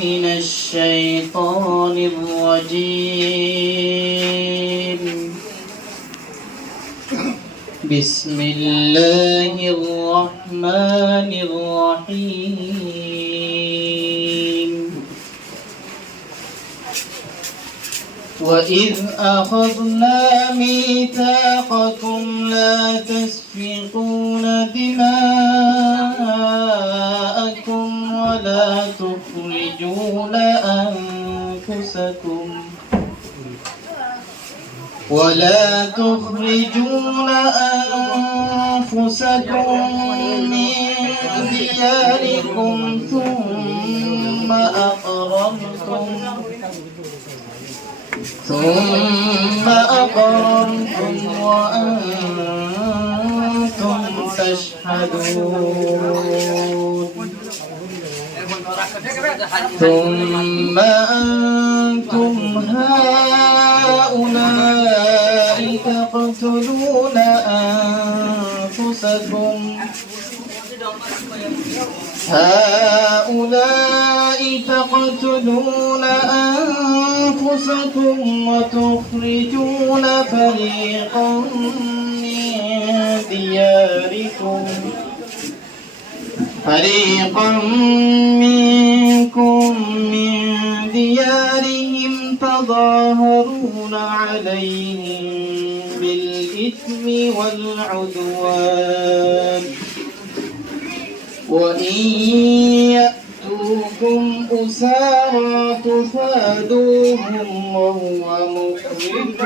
من الشيطان الرجيم بسم الله الرحمن الرحيم وإذ أخذنا ميثاقكم لا تسفكون دماءكم ولا تخرجون أنفسكم من دياركم ثم أقررتم وأنتم تشهدون ثم أنتم هؤلاء تقتلون أنفسكم وتخرجون فريقا منكم من ديارهم تظاهرون عليهم بالإثم والعدوان وإن يأتوكم أسارى تفادوهم وهو مخرج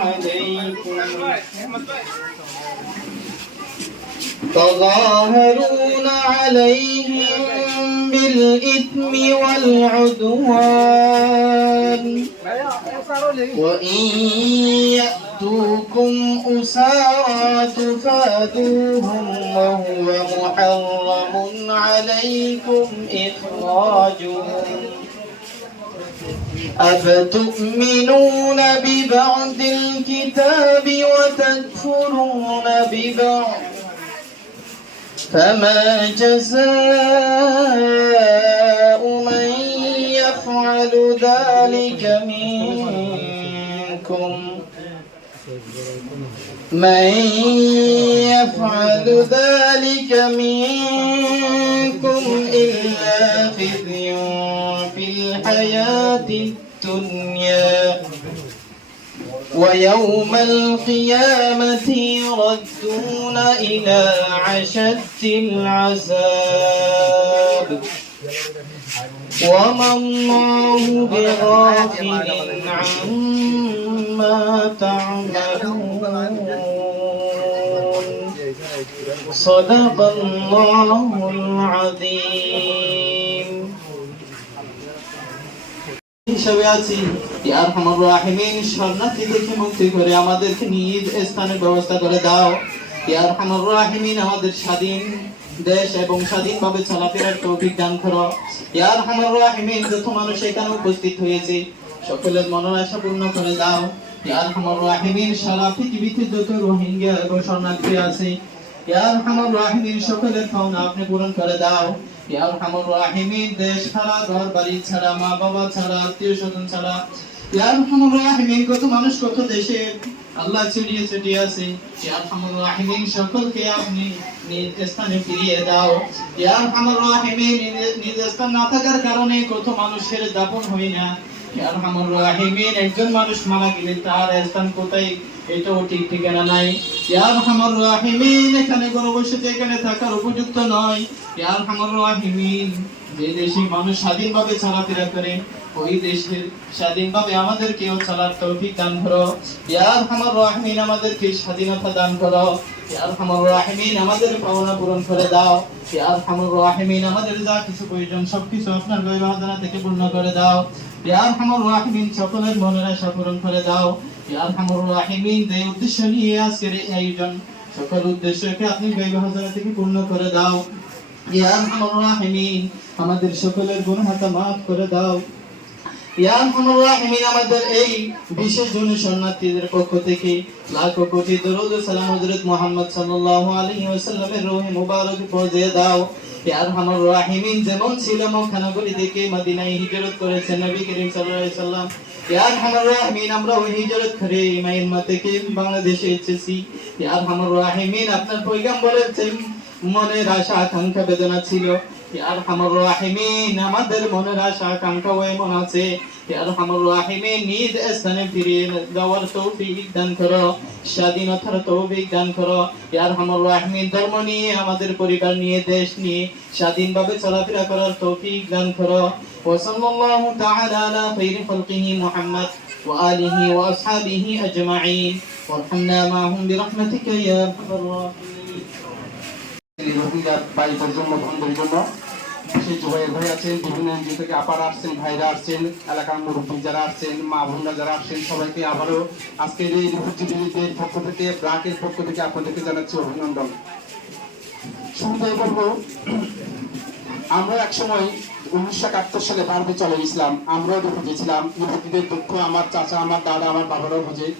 عليكم تظاهرون عليهم بالإثم والعدوان وإن يأتوكم أسارى تفادوهم وهو محرم عليكم إخراجهم أفتؤمنون ببعض الكتاب وتكفرون ببعض فما جزاء من يفعل ذلك منكم إلا خزي في الحياة الدنيا ويوم القيامة يردون إلى أشد العذاب وما الله بغافل عما تعملون صدق الله العظيم হিসাবে আছি ইয়া আরহামার রাহিমিন শরণার্থী থেকে মুক্তি করে আমাদেরকে নিজ স্থানে ব্যবস্থা করে দাও ইয়া আরহামার রাহিমিন আমাদের স্বাধীন দেশ এবং স্বাধীনভাবে চলাফেরার তৌফিক দান করো ইয়া আরহামার রাহিমিন যত মানুষ এখানে উপস্থিত হয়েছে সকলের মনের আশা পূর্ণ করে দাও ইয়া আরহামার রাহিমিন সারা পৃথিবীতে যত রোহিঙ্গা এবং শরণার্থী আছে ইয়া আরহামার রাহিমিন সকলের পাওনা আপনি পূরণ করে দাও ইয়া আরহামার রাহিমিন দেশ ছাড়া ঘর বাড়ি ছাড়া মা বাবা ছাড়া আত্মীয় স্বজন ছাড়া ইয়া আরহামার রাহিমিন কত মানুষ কত দেশে আল্লাহ ছড়িয়ে আছে ইয়া আরহামার রাহিমিন সকলকে আপনি নিজ স্থানে ফিরিয়ে দাও ইয়া আরহামার রাহিমিন নিজ স্থান না থাকার কারণে কত মানুষের দাফন হয় না ইয়া আরহামার রাহিমিন একজন মানুষ মারা গেলে তার স্থান কোথায় এটাও ঠিক ঠিকানা নাই ইয়া আরহামার রাহিমিন এখানে গণবসতি এখানে থাকার উপযুক্ত নয় ইয়া আরহামার রাহিমিন যে দেশে মানুষ স্বাধীনভাবে চলাফেরা করে ওই দেশের স্বাধীনভাবে আমাদেরকেও চলার তৌফিক দান করো ইয়া আরহামার রাহিমিন আমাদেরকে স্বাধীনতা দান করো ইয়া আরহামার রাহিমিন আমাদের পাওনা পূরণ করে দাও ইয়া আরহামার রাহিমিন আমাদের যা কিছু প্রয়োজন সবকিছু আপনার দয়া খাজানা থেকে পূর্ণ করে দাও ইয়া আরহামার রাহিমিন সকলের মনের আশা পূরণ করে দাও ইয়া আরহামার রাহিমিন এই উদ্দেশ্য নিয়ে আজকের এই আয়োজন সকল উদ্দেশ্যকে আপনি দয়া খাজানা থেকে পূর্ণ করে দাও ইয়া আরহামার রাহিমিন আমাদের সকলের গুনাহ মাফ করে দাও ইয়া আরহামার রাহিমিন, আমাদের এই বিশেষ জুন শরণার্থীদের পক্ষ থেকে লাখো কোটি দরুদ ও সালাম হযরত মুহাম্মদ সাল্লাল্লাহু আলাইহি ওয়াসাল্লামের রূহে মুবারক পৌঁছে দাও। ইয়া আরহামার রাহিমিন, যেমন ছিল মক্কা নগরী থেকে মদিনায় হিজরত করেছেন নবী করিম সাল্লাল্লাহু আলাইহি ওয়াসাল্লাম, ইয়া আরহামার রাহিমিন আমরা ওই হিজরত করে মায়ানমার থেকে বাংলাদেশে এসেছি। ইয়া আরহামার রাহিমিন, আপনার পয়গম্বরের যে মনের আশা আকাঙ্ক্ষা বেদনা ছিল, ইয়া আরহামার রাহিমিন আমাদের মনের আশা আকাঙ্ক্ষা এমন আছে, ইয়া আরহামার রাহিমিন নিজ স্থানে ফিরিয়ে যাওয়ার তৌফিক দান করো, স্বাধীনতার তৌফিক দান করো। ইয়া আরহামার রাহিমিন, ধর্ম নিয়ে, আমাদের পরিবার নিয়ে, দেশ নিয়ে স্বাধীনভাবে চলাফেরা করার তৌফিক দান করো। ওয়া সাল্লাল্লাহু তাআলা আলা খায়রি খালকিহি মুহাম্মদ ওয়া আলিহি ওয়া আসহাবিহি আজমাইন ওয়ারহামনা মাআহুম বিরহমাতিকা ইয়া আরহামার রাহিমিন। রোহিঙ্গা ভাইদের জন্য বন্ধের জন্য বিশেষ ভাই আছেন, বিভিন্ন এনজিও থেকে আপারা আসছেন, ভাইরা আসছেন, এলাকার মুরব্বী যারা আসছেন, মা বোনরা যারা আসছেন, সবাইকে আবারও আজকের এই রিফিউজিদের পক্ষ থেকে, ব্রাকের পক্ষ থেকে আপনাদেরকে জানাচ্ছি অভিনন্দন। শুরুতেই বলবো, আমরা একসময় 1971 সালে ভারতে চলে গেছিলাম, আমরাও রিফিউজি ছিলাম। রিফিউজিদের দুঃখ আমার চাচা, আমার দাদা, আমার বাবারাও বুঝে।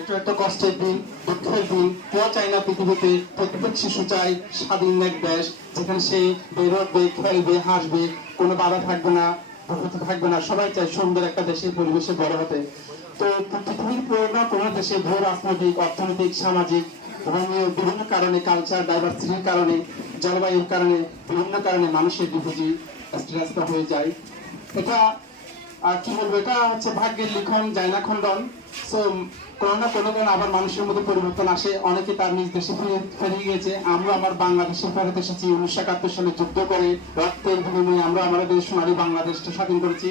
এটা একটা কষ্টের দিন, দুঃখের দিন। কেউ চায় না পৃথিবীতে, প্রত্যেক শিশু চায় স্বাধীন এক দেশ যেখানে সে বেরোবে, খেলবে, হাসবে, কোনো বাধা থাকবে না, ভূপতি থাকবে না। সবাই চায় সুন্দর একটা দেশের পরিবেশে বড় হতে। তো পৃথিবীর কোনো দেশে ভূ রাজনৈতিক, অর্থনৈতিক, সামাজিক এবং বিভিন্ন কারণে, কালচার ডাইভার্সিটির কারণে, জলবায়ুর কারণে, বিভিন্ন কারণে মানুষের রিফিউজি স্ট্যাটাসটা হয়ে যায়। এটা কি বলবো, এটা হচ্ছে ভাগ্যের লিখন, যায় না খণ্ডন। সো কোনো না কোনো দিন আবার মানুষের মধ্যে পরিবর্তন আসে, অনেকে তার নিজ দেশে ফিরে গিয়েছে। আমরা আমার বাংলাদেশে ফেরত এসেছি 1971 সালে যুদ্ধ করে, রক্তের বিনিময়ে আমরা আমাদের সোনালী বাংলাদেশটা স্বাধীন করেছি।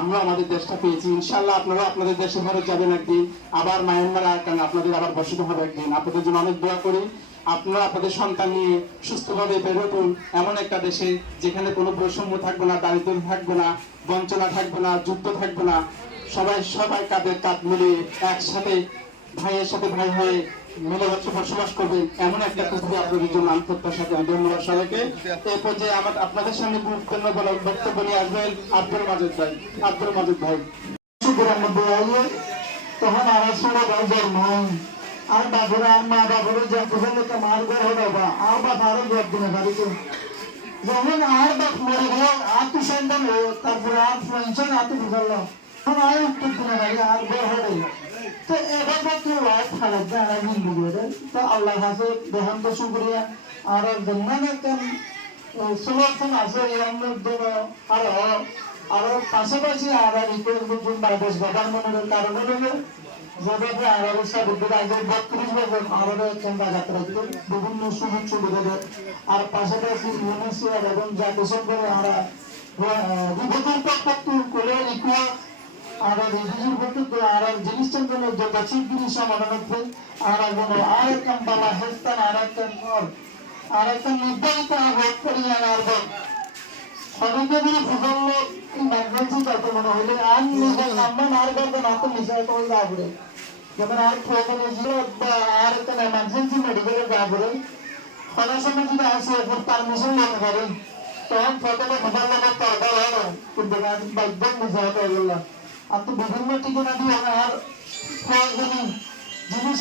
আমরা আমাদের দেশটা পেয়েছি। ইনশাআল্লাহ আপনারা আপনাদের দেশে ফেরত যাবেন একদিন, আবার মায়ানমার কারণে আপনাদের আবার বসতে হবে একদিন। আপনাদের জন্য অনেক দোয়া করি। আপনারা আপনাদের সন্তান নিয়ে সুস্থভাবে বের হতুন এমন একটা দেশে যেখানে কোনো বৈষম্য থাকবে না, দারিদ্র্য থাকবে না, বঞ্চনা থাকবে না, যুদ্ধ থাকবে না। সবাই কাঁধে কাঁধ মিলিয়ে একসাথে ভাইয়ের সাথে ভাই হয়ে মিলে বসবাস করবেন, এমন একটা পৃথিবী আপনাদের জন্য আমি প্রত্যাশা করি। ধন্যবাদ সবাইকে। এই পর্যায়ে আপনাদের সামনে গুরুত্বপূর্ণ বক্তব্য নিয়ে আসবেন আব্দুল মাজেদ ভাই। আব্দুল মাজেদ ভাই তখন আর জন্ম আর বাবুরা মা বাবুরা যখন মার ঘর হবা আর বাপ আরো জব দিনে বাড়িতে যখন আর বাপ মরে গেল আর তো সন্তান তারপরে আর পেনশন আর তো বুঝালো তখন আর উত্তর দিনে বাড়ি আর ঘর হবে। তো এবার তো লাইফ খারাপ যায় আর হিন্দু বলে তো আল্লাহ কাছে দেখান তো শুক্রিয়া আর জন্মান একদম সমর্থন আছে এর মধ্যে আরো আরো পাশাপাশি আর বাংলাদেশ গভর্নমেন্টের কারণে যেভাবে আরবের সাথে আগে 32 বছর আরবের যাত্রা বিভিন্ন সুযোগ সুবিধা দেয়। আর পাশাপাশি ইউনিসিয়ার এবং জাতিসংঘের আমরা বিভেদের পক্ষে করে লিখুয়া আর রিভিউর পক্ষে আর জিনিসটার জন্য যত শিগগিরই সমাধান হচ্ছে। আর আর একটা বালা হেস্তান আর একটা নির্ধারিত ভোট করি আর অনেকগুলো ভূগোল ইমার্জেন্সি যত মনে হইলে আর নিজের নাম্বার আর করবেন আর তো মিশাই করে যাবে যেমন আর প্রয়োজনীয় বা আর একটা এমার্জেন্সি মেডিকেলে যাবে অনেক সময় যদি আসে এখন পারমিশন নিতে পারেন তখন প্রথমে ভূগোল লোকের দরকার হয় না কিন্তু বাধ্য মিশাই করল আর তো বিভিন্ন ঠিকানা দিয়ে আর প্রয়োজনীয় জিনিস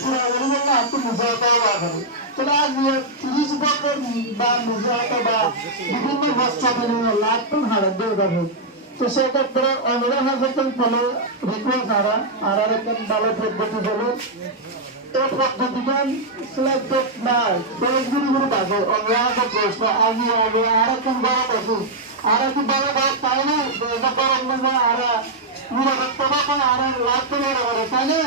পুরো বললে আর তো মিশাই করা যাবে। তাহলে আজ 30 বছর বা মিশাই বা বিভিন্ন বছর লাখ হারাত দিয়ে যাবে। তো সেক্ষেত্রে অনেরা হাজার ফলে রিকোয়েস্ট ছাড়া আর একটা ভালো পদ্ধতি হলো এই পদ্ধতিটান সিলেক্টেড নাই প্রয়োজনীয় করে থাকে অনেক প্রশ্ন আগে আগে আর একটা বড় কথা আর একটু বড় বড় তাই না আর নিরাপত্তা আর লাভ করে তাই না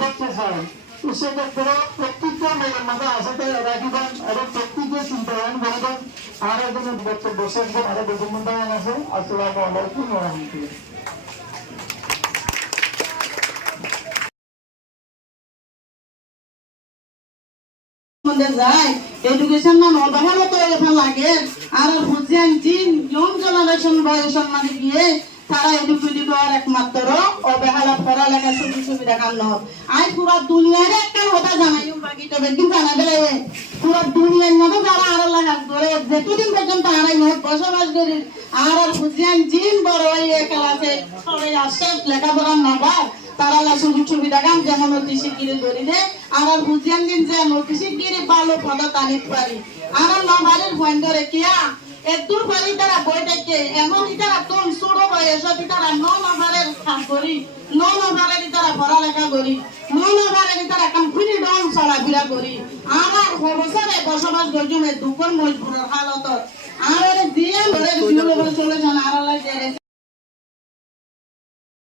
দেখতে চাই। তো সেক্ষেত্রে প্রত্যেকটা মেয়ের মাঝে আসাতে রাখিবেন এবং প্রত্যেকে চিন্তায়ন করবেন। আর একজন বক্তব্য শেষবেন আরো বিভিন্ন দায়ন আছে। আসসালামু আলাইকুম ওয়া রাহমাতুল্লাহ। যায় এডুকেশন না নবাহল তো এখন লাগে আর বুঝেন জিন ইয়ং জেনারেশন বয়সের মানে গিয়ে তারা এডুকেটেড হওয়ার একমাত্র অবহেলা পড়ালেখা সুযোগ সুবিধা কান্ন আই পুরো দুনিয়ার একটা কথা জানাই বাকি তবে কিন্তু জানাবে পুরো দুনিয়ার মধ্যে যারা আর আল্লাহ করে যেতদিন পর্যন্ত আর বসবাস করি আর বুঝিয়ান জিন বড় হয়ে ক্লাসে সবাই আসছে লেখাপড়া নবার তারা সুযোগ সুবিধা গান যেমন অতি শিগগিরি করি দে আর বুঝিয়ান দিন যে অতি শিগগিরি ভালো পদ টানিতে পারি আর নবারের বন্ধরে কিয়া এদুর পারি তারা বই দেখে এমন তারা কোন ছোট বয়সত তারা নবারের কাম করি নবারের তারা পড়ালেখা করি নবারের তারা কাম খুঁড়ি ডং চলাফেরা করি আমার অবসরে বসবাস গজুমে দুপুর মজবুরের হালত আর দিয়ে ধরে চলে যান আর